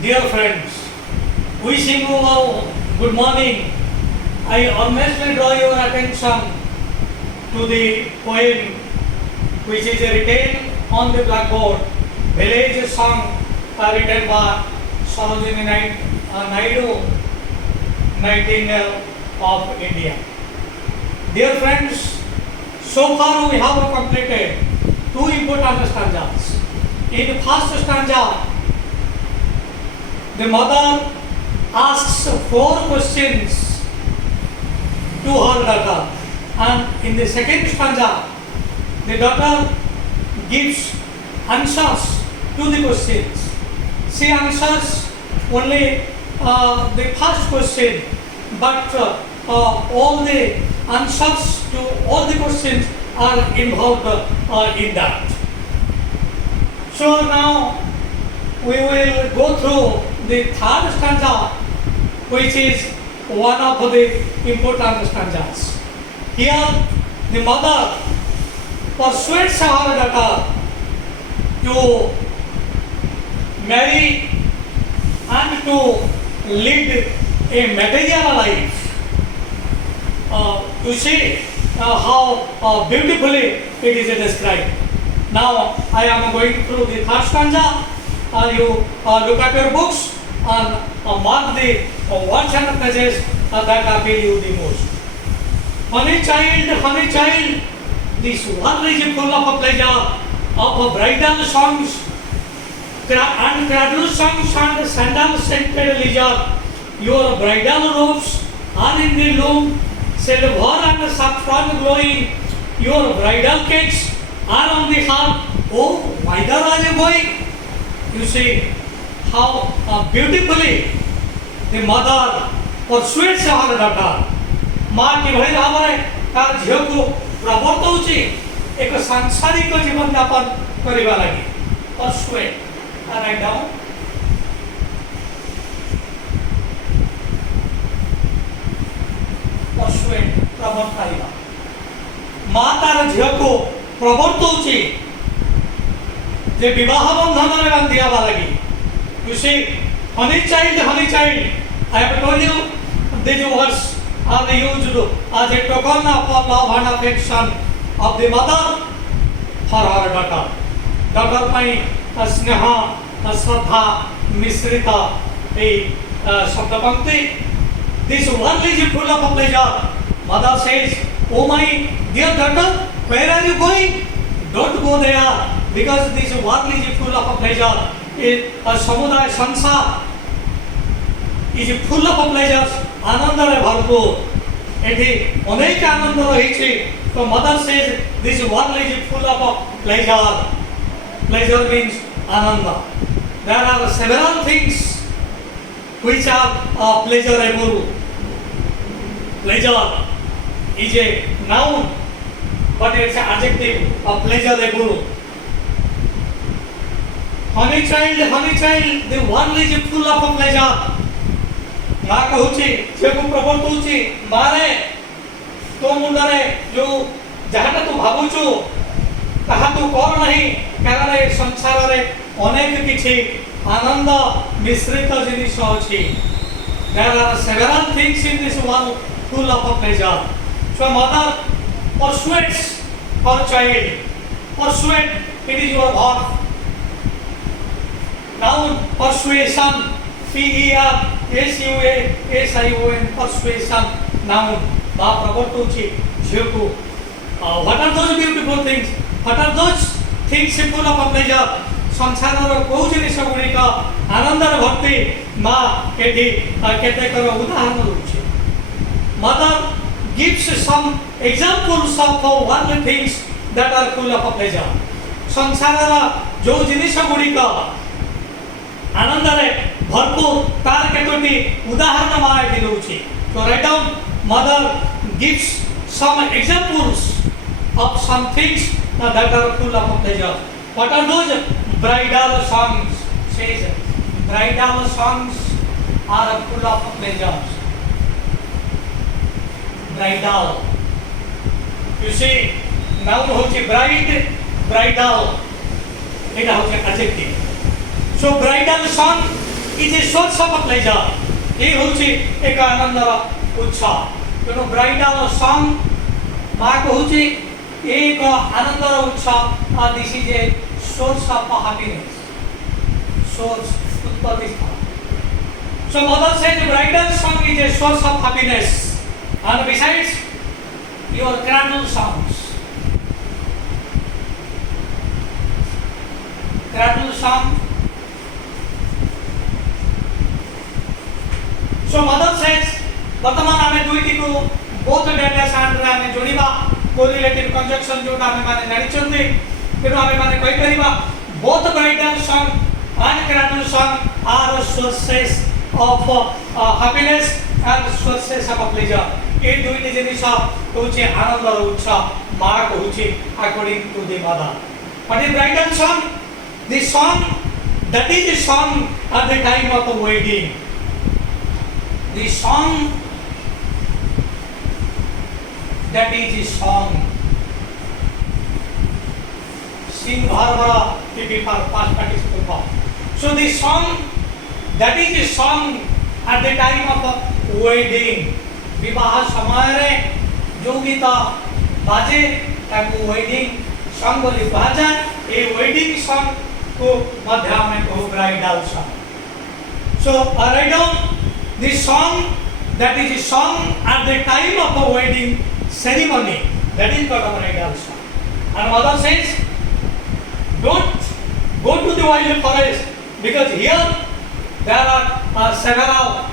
Dear friends, wishing you all good morning. I honestly draw your attention to the poem which is written on the blackboard, Village Song, written by Sarojini Naidu, Nightingale of India. Dear friends, so far we have completed two important stanzas. In the first stanza, the mother asks four questions to her daughter, and in the second stanza, the daughter gives answers to the questions. She answers only the first question, but all the answers to all the questions are involved in that. So now we will go through the third stanza, which is one of the important stanzas. Here, the mother persuades her daughter to marry and to lead a material life. You see how beautifully it is described. Now I am going through the third stanza. You look at your books and mark the words and phrases that appeal you the most. Honey child, this world is full of pleasure, of bridal songs and cradle songs and sandal scented leisure. Your bridal robes are in the loom, silver and saffron glowing. Your bridal cakes are on the hearth. Oh, whither are you going? You see how beautifully the mother persuades her daughter. माँ किभଳି ଭାବରେ ତାର ଝିଅକୁ ପ୍ରବର୍ତ୍ତଉଛି ଏକ ସାଂସାରିକ ଜୀବନଯାପନ କରିବା ଲାଗି। persuade, write down. persuade, ପ୍ରବର୍ତ୍ତାଇବା। ମାଁ ତାର ଝିଅକୁ ପ୍ରବର୍ତ୍ତଉଛି ଯେ ବିବାହ ବନ୍ଧନରେ ବାନ୍ଧି ହେବା ଲାଗି। You see, honey child, I have told you these words are used as a token of love and affection of the mother for her daughter. Daughter ପାଇଁ ସ୍ନେହ ଶ୍ରଦ୍ଧା ମିଶ୍ରିତ ଏହି ଶବ୍ଦ ପଂକ୍ତି। This world is full of pleasure. Mother says, oh my dear daughter, where are you going? Don't go there, because this world is full of pleasure. समुदाय संसार is full of pleasures. आनंदरे भरपूर एठी अनेक आनंद रही। तो mother says this world is full of pleasure. Pleasure means ananda. There are several things which are pleasurable. Pleasure is a noun, but it's an adjective of pleasurable. Honey child, the world is full of pleasure. माँ कहूची झीको प्रवर्तौची मारे तो मुंडरे जो जहाटा तू भाबुचु ताहा तू कर नहीं, कारण ए संसार रे अनेक किछि आनंद मिश्रित जिनिस अछि। There are several things in this world full of pleasure. So mother persuades her child. Persuade, it is your verb. Noun, persuasion, P-E-R-S-U-A-S-I-O-N, persuasion, noun. माँ प्रवर्तौची झीको। What are those beautiful things? What are those things full of pleasure? संसारर कोउ जिनिस गुड़िक आनंदर भर्ती माँ एठी केतेकर उदाहरण दउची। Mother gives some examples of worldly things that are full of pleasure. संसारर जो जिनिस गुड़िक आनंदरे भरपूर तार केतोटी उदाहरण माँ एठी दउची। So write down, mother gives some examples of some things that are full of pleasure. What are those? Bridal songs. Says bridal songs are full of pleasure. Bridal. You see, noun होची bride, bridal. এটা হচ্ছে adjective. So bridal song যে source of pleasure এই হচ্ছে এক আনন্দর উৎস তেমন ব্রাইডাল সং মা কହୁଛି ଏକ ଆନନ୍ଦର ଉତ୍ସ আর this is a source of happiness source উৎপত্তি স্থল so mother said the bridal song is a source of happiness and besides your cradle songs cradle song so mother says বর্তমান আমি দুইটি কো both data সান্ডরে আমি जोड़िबा correlative conjunction जोटा আমি মানে জানিছন্তি কিন্তু আমি মানে কই করিবা both bridal song and cradle song are sources of happiness and sources of pleasure এই দুইটি জিনিস হচ্ছে আনন্দর উৎস মা কହୁଛି according to the mother but the bridal song the song that is the song at the time of the wedding the song that is the song sing barbara to be for past participle form so the song that is the song at the time of the wedding विवाह समय रे जो गीत बाजे ताकू wedding song बोली बाजा ए wedding song को मध्य में को bridal song so write down the song that is the song at the time of the wedding ceremony that is called a bridal song and mother says don't go to the wild forest because here there are several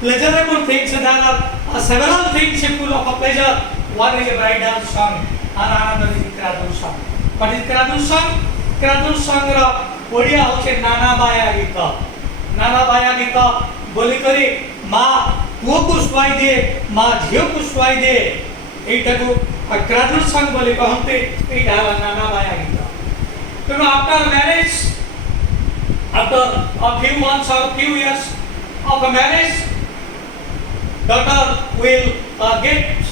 pleasurable things and there are several things full of pleasure one is a bridal song and another is a cradle song but is cradle song ra odia hoche nana baya gita boli kari ma puo ko suai de ma jhiyo ko suai de eita ko cradle song boli kahante eita nana baya gita so after marriage after a few months or few years of a marriage daughter will get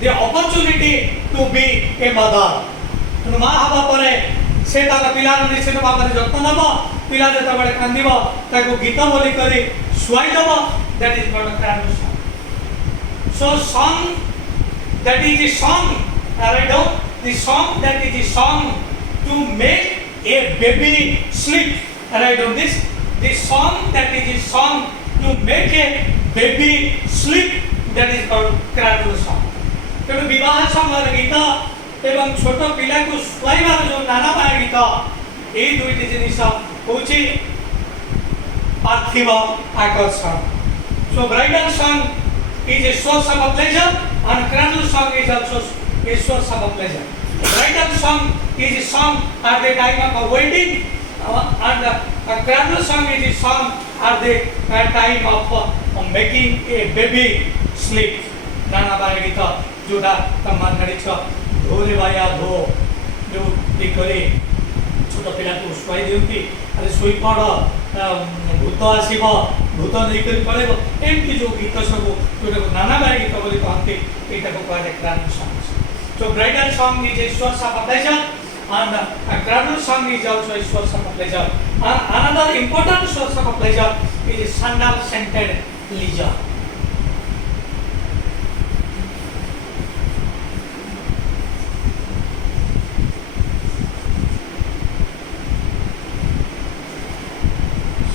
the opportunity to be a mother तो मां हवा परे से तार पिला निश्चित भाव में जत्न नब पिला जत बळे कांदिबो ताको गीत बोली करी सुआई दब that is called cradle song so song that is the song write down the song that is the song to make a baby sleep write down this the song that is the song to make a baby sleep that is called cradle song ତେଣୁ ବିବାହ ସମୟର ଗୀତ ଏବଂ ଛୋଟ ପିଲାକୁ ଶୁଆଇବାର ଯେଉଁ ନାନା ବାୟା ଗୀତ এই দুইটি জিনিস হচ্ছে পার্থিব আকর্ষণ so bridal song is a source of pleasure and cradle song is also a source of pleasure bridal song is a song at the time of a wedding and a cradle song is a song at the time of making a baby sleep नाना बाया गीत जोटा तमान गणित धोरे बाया धो जो करे छोट पिला को सुई दियंती अरे सुई पड़ भूत आसीब भूत नहीं कर पड़ेब एमती जो गीत सब जोटा नाना बाया गीत बोली कहते यहाँ को कहा cradle song so bridal song is a source of pleasure and a cradle song is also a source of pleasure and another important source of pleasure is sandal scented leisure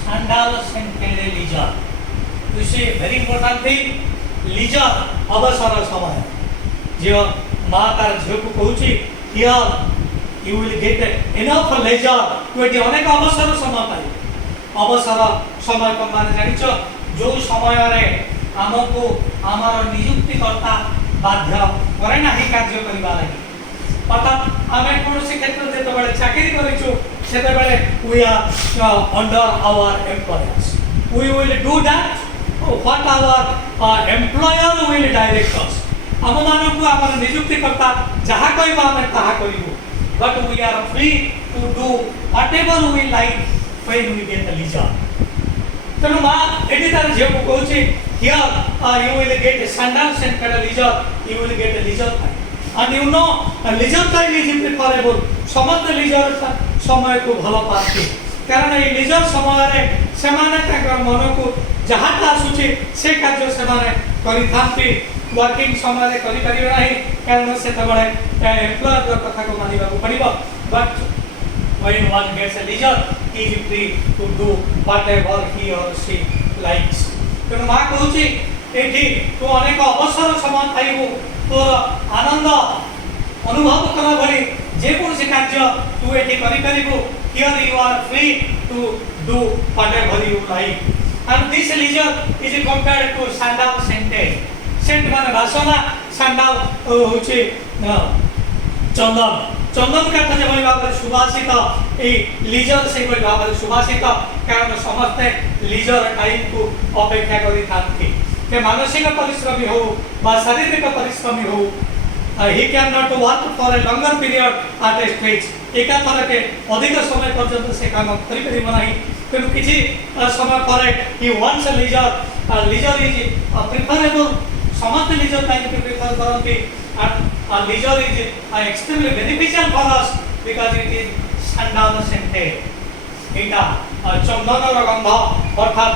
sandal scented leisure you see very important thing leisure अवसर समय जो माँ तार झील को कहूँ here you will get enough leisure to अनेक अवसर समय पाई अवसर समय को माने जानिछ जो समय रे हमको आमार नियुक्तिकर्ता बाध्य करे नाही कार्य करिबा लागि अर्थात आमे कोनोसी क्षेत्र जेते बेले चाकरी करिछु सेते बेले we are under our employers we will do that what our employer will direct us हम मानकु आमार नियुक्तिकर्ता जहा कहबा हम ताहा करिबो but we are free to do whatever we like when we get the leisure तेणु माँ एटी तार झील को कहूँ here you will get sandals and leisure you will get leisure time and you know leisure time is preferable समस्त leisure समय को भल पाती कारण ये निजर समय से मन को जहाँ आसूचे से कार्य से वर्किंग समय कारण से एम्प्लॉयर कथा को मानवा पड़ो but when one gets a leisure he is free to do whatever he or she likes तेणु माँ कहूँ ये तू अनेक अवसर समय पाइबू तोर आनंद अनुभव कला भली जेकोसी कार्य तू ये करू here you are free to do whatever you like and this leisure is compared to sandal scented scent माने वासना सैंडल होचे चंदन चंदन का जे भली भाव सुभाषित ए लीजर से भली भाव सुभाषित कारण समस्त लीजर टाइम को अपेक्षा करी थांती के मानसिक परिश्रमी हो बा शारीरिक परिश्रमी हो he cannot work for a longer period at a stretch एका थर के अधिक समय पर्यंत से काम करि परिबो नाही किंतु किछि समय पर he wants a leisure is preferable समस्त लीजर टाइम को प्रेफर करते and leisure is extremely beneficial for us because it is sandal scented एटा चंदनर गंध अर्थात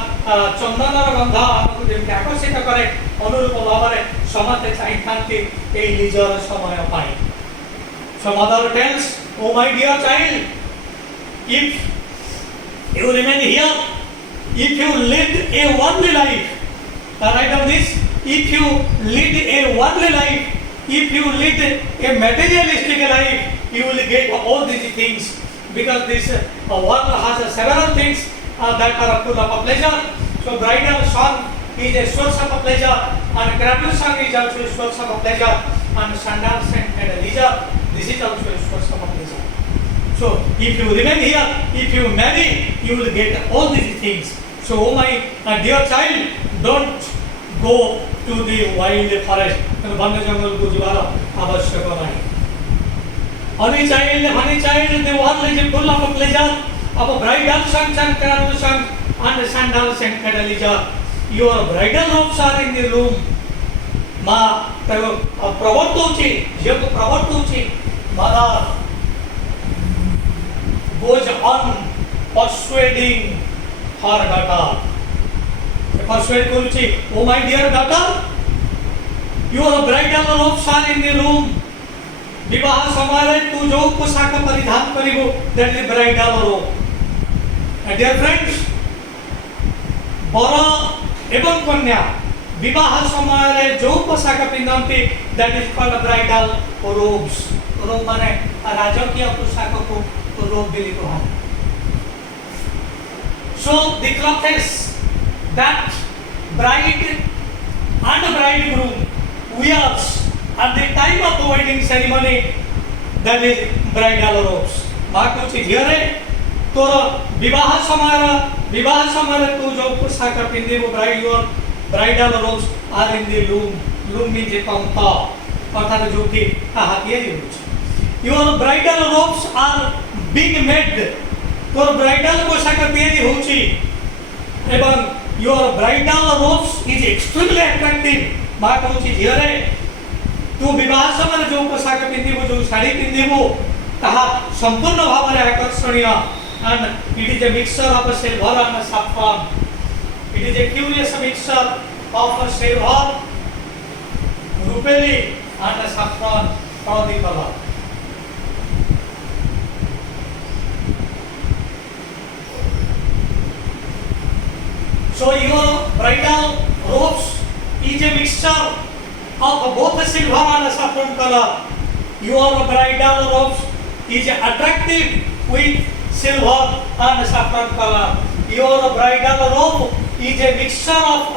चंदनर गंध हमको जेमि आकर्षित करे अनुरूप भाव में समस्त चाहि थांती ए लीजर समय पाई so mother tells oh my dear child if you remain here if you lead a worldly life write down this if you lead a worldly life, if you lead a materialistic life, you will get all these things because this world has several things that are full of pleasure. So bridal song is a source of pleasure and cradle song is also a source of pleasure and sandals and leisure, this is also a source of pleasure. So if you remain here, if you marry, you will get all these things. So oh my dear child, don't go to the wild forest and वन जंगल को जीवार आवश्यक नहीं honey child the world is full of pleasure of bridal songs and carol songs and sandals and leisure your bridal robes are in the room माँ तब प्रवर्तौची जब प्रवर्तौची mother goes on persuading her daughter persuade करूची oh my dear daughter your bridal robes are in the room विवाह समय तू जो पोशाक परिधान करिबो that is bridal robe and dear friends बर एवं कन्या विवाह समय जो पोशाक पिंधती that is called bridal robes robe माने राजकीय पोशाक को robe बोली कहा so the clothes that bride and bridegroom wears at the time of the wedding ceremony that is bridal robes माँ को झीरे तोर विवाह समय तू जो पोशाक पिंधिबो bridal robes are in the loom means a पंथा अर्थात जो कि हाथिया होछ your bridal robes are being made तोर bridal पोशाक तैयारी होछि एवं your bridal robes is extremely attractive माँ को झीरे तू विवाह समय जो पोशाक पिंधिबो जो साड़ी पिंधिबो ताहा संपूर्ण भाव में आकर्षणीय and it is a mixture of silver and saffron it is a curious mixture of silver rupeli and saffron all the color so your bridal robes is a mixture of both silver and saffron color your bridal robes is attractive with silver and saffron color your bridal robe is a mixture of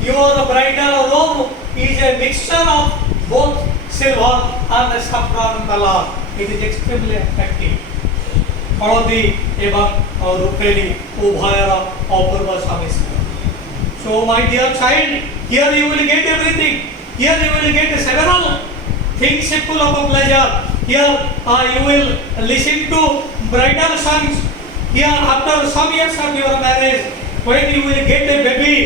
your bridal robe is a mixture of both silver and saffron color it is extremely attractive हलदी एवं रुपेली उभयर अपूर्व समिश्रण so my dear child here you will get everything here you will get several things full of pleasure here you will listen to bridal songs here after some years of your marriage when you will get a baby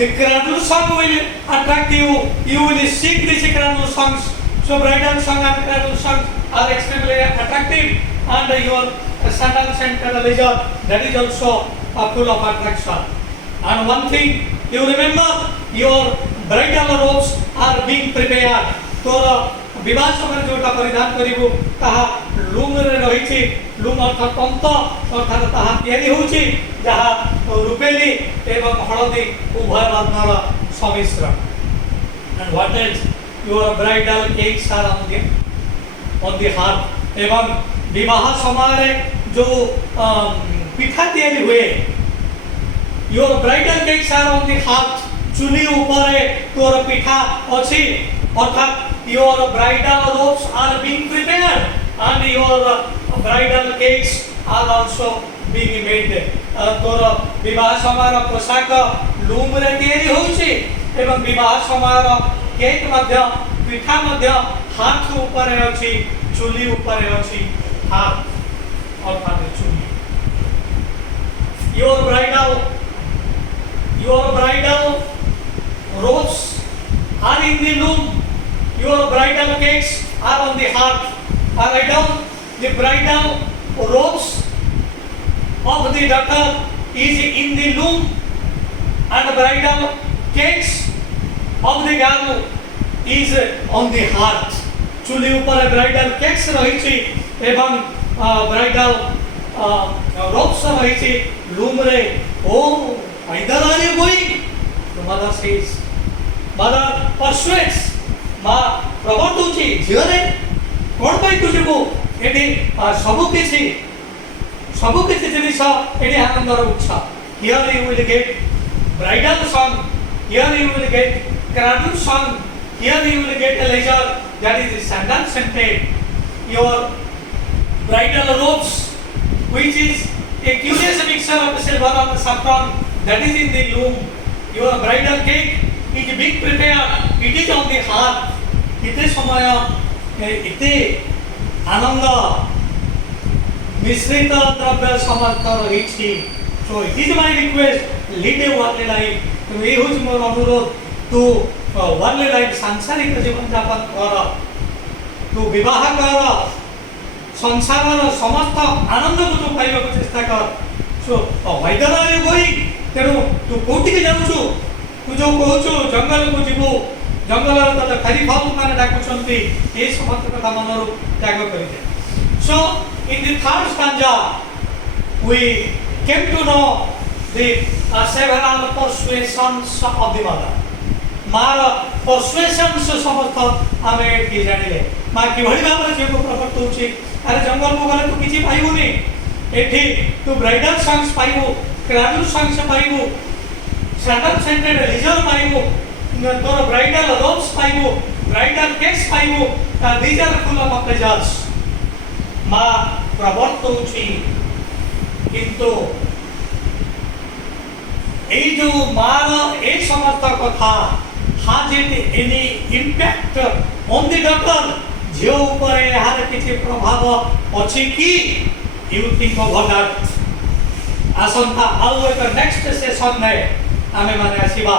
the cradle song will attract you you will sing these cradle songs so bridal song and cradle songs are extremely attractive and your a Saturn center leisure that is also full of attraction. And one thing you remember, your bridal robes are being prepared. तोर विवाह समय जोटा परिधान करिवु ताहा loom रे रहिछि, loom अर्थात तंत अर्थात ताहा तयारी होछि जहा रुपेली एवं हळदी उभय वर्णर समिश्रण. And what else? Your bridal cakes are on the hearth. एवं विवाह समय जो पिठा तयारी हुए, your bridal cakes are on the hearth. चुली ऊपर तोर पिठा अछि अर्थात your bridal robes are being prepared and your bridal cakes are also being made. तोर विवाह समय पोशाक लूम रे तयारी होछि एवं विवाह समय केक मध्य पिठा मध्य हाथ ऊपर अछि, चुली ऊपर अछि, हाथ अर्थात चुली. Your bridal robes are in the loom. Your bridal cakes are on the hearth. Write down the bridal robes of the daughter is in the loom and bridal cakes of the girl is on the hearth. चुली ऊपर bridal cakes रहिछि एवं bridal robes रहिछि loom रे. Oh, either are you going? The mother says. Mother persuades. माँ प्रवर्तुची झीरे कौन पाई तुझे वो एडी सबु किसी जिनिस एडी आनंदर उत्साह. Here you will get bridal song, here you will get cradle song, here you will get a leisure that is sandal scented. Your bridal robes, which is a curious mixture of silver and saffron, that is in the loom. Your bridal cake is being prepared, it is on the hearth. इते समय इते आनंद मिश्रित द्रव्य समर्थ रही. So it is my request, lead A worldly life. तो ये हूँ मोर अनुरोध, तू वर्ल्डली लाइफ सांसारिक जीवन यापन कर, तू विवाह कर, संसार समस्त आनंद को तू पाइबा को चेष्टा कर. सो व्हेदर आर यू गोइंग, तेणु तू कोठी के जाउछु, तू जो कहूछु जंगल को जीवो, जंगल खरी फल माने डाकुछंती, ए समस्त कथा मनरु त्याग करिदे. So in the third stanza we came to know the several persuasions of the mother. मार persuasions समस्त आमे की जानिले. मा कि भली भाबरे जे को प्रकट होछि, अरे जंगल को गले तू किछि पाइबुनी, एठी तू ब्राइडल सॉन्ग्स पाइबु, क्राडल सॉन्ग्स पाइबु, सैंडल सेंटेड लेजर पाइबु, तोर ब्राइडल रोब्स पाइबु, ब्राइडल केक्स पाइबु. these are full of pleasures. मा प्रवर्त होछि, किंतु ए जो मार ए समस्त कथा has it any impact on the daughter? झियो ऊपर यार किछि प्रभाव अछि कि? You think about that. आसंता आउ एक नेक्स्ट सेशन में आमे माने आसीबा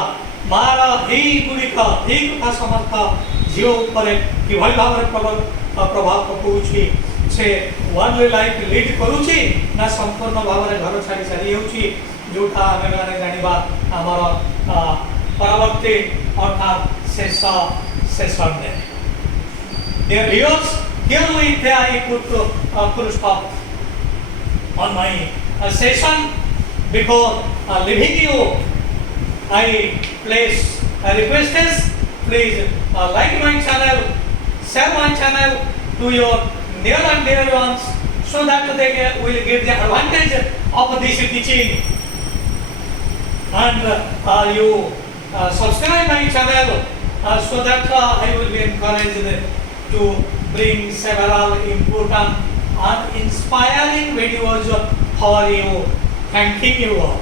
मार ए गुडिका एक कथा समस्त झियो ऊपर कि भली भाबरे प्रभाव पकउछि, से वर्ल्डली लाइफ लीड करूछि ना संपूर्ण भाबरे घर छाड़ी छाड़ी हेउछि, जोटा आमे माने जानिबा हमर परवर्ती अर्थात शेष सेशन में. Dear viewers, here I put full stop on my session. Before leaving you, I place a request is please like my channel, share my channel to your near and dear ones, so that they will get the advantage of this teaching. And you subscribe my channel so that I will be encouraged to bring several important and inspiring videos for you. Thank you all.